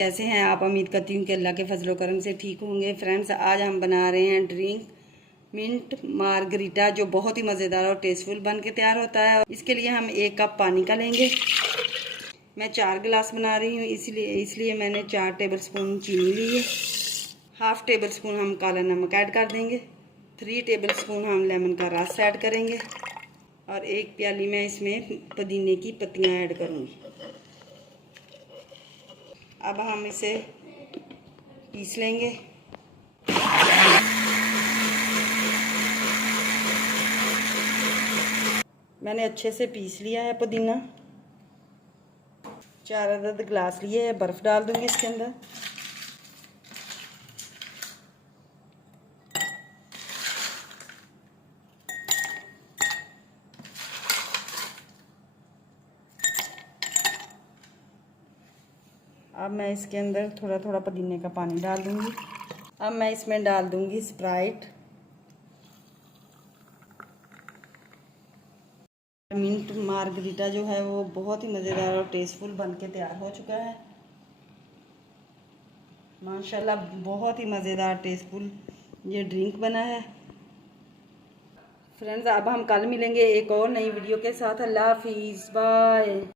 कैसे हैं आप? उम्मीद करती हूँ कि अल्लाह के फजलो करम से ठीक होंगे। फ्रेंड्स, आज हम बना रहे हैं ड्रिंक मिंट मार्गरीटा, जो बहुत ही मज़ेदार और टेस्टफुल बन के तैयार होता है। इसके लिए हम 1 कप पानी का लेंगे। मैं 4 गिलास बना रही हूँ, इसलिए मैंने 4 टेबलस्पून चीनी ली है। हाफ़ टेबल स्पून हम काला नमक ऐड कर देंगे। 3 टेबलस्पून हम लेमन का रस ऐड करेंगे और 1 प्याली मैं इसमें पुदीने की पत्तियाँ ऐड करूँगी। अब हम इसे पीस लेंगे। मैंने अच्छे से पीस लिया है पुदीना। 4 अदद गिलास लिए है, बर्फ़ डाल दूंगी इसके अंदर। अब मैं इसके अंदर थोड़ा थोड़ा पुदीने का पानी डाल दूंगी। अब मैं इसमें डाल दूंगी स्प्राइट। मिंट मार्गरीटा जो है वो बहुत ही मज़ेदार और टेस्टफुल बन के तैयार हो चुका है। माशाल्लाह, बहुत ही मज़ेदार टेस्टफुल ये ड्रिंक बना है। फ्रेंड्स, अब हम कल मिलेंगे एक और नई वीडियो के साथ। अल्लाह हाफिज़, बाय।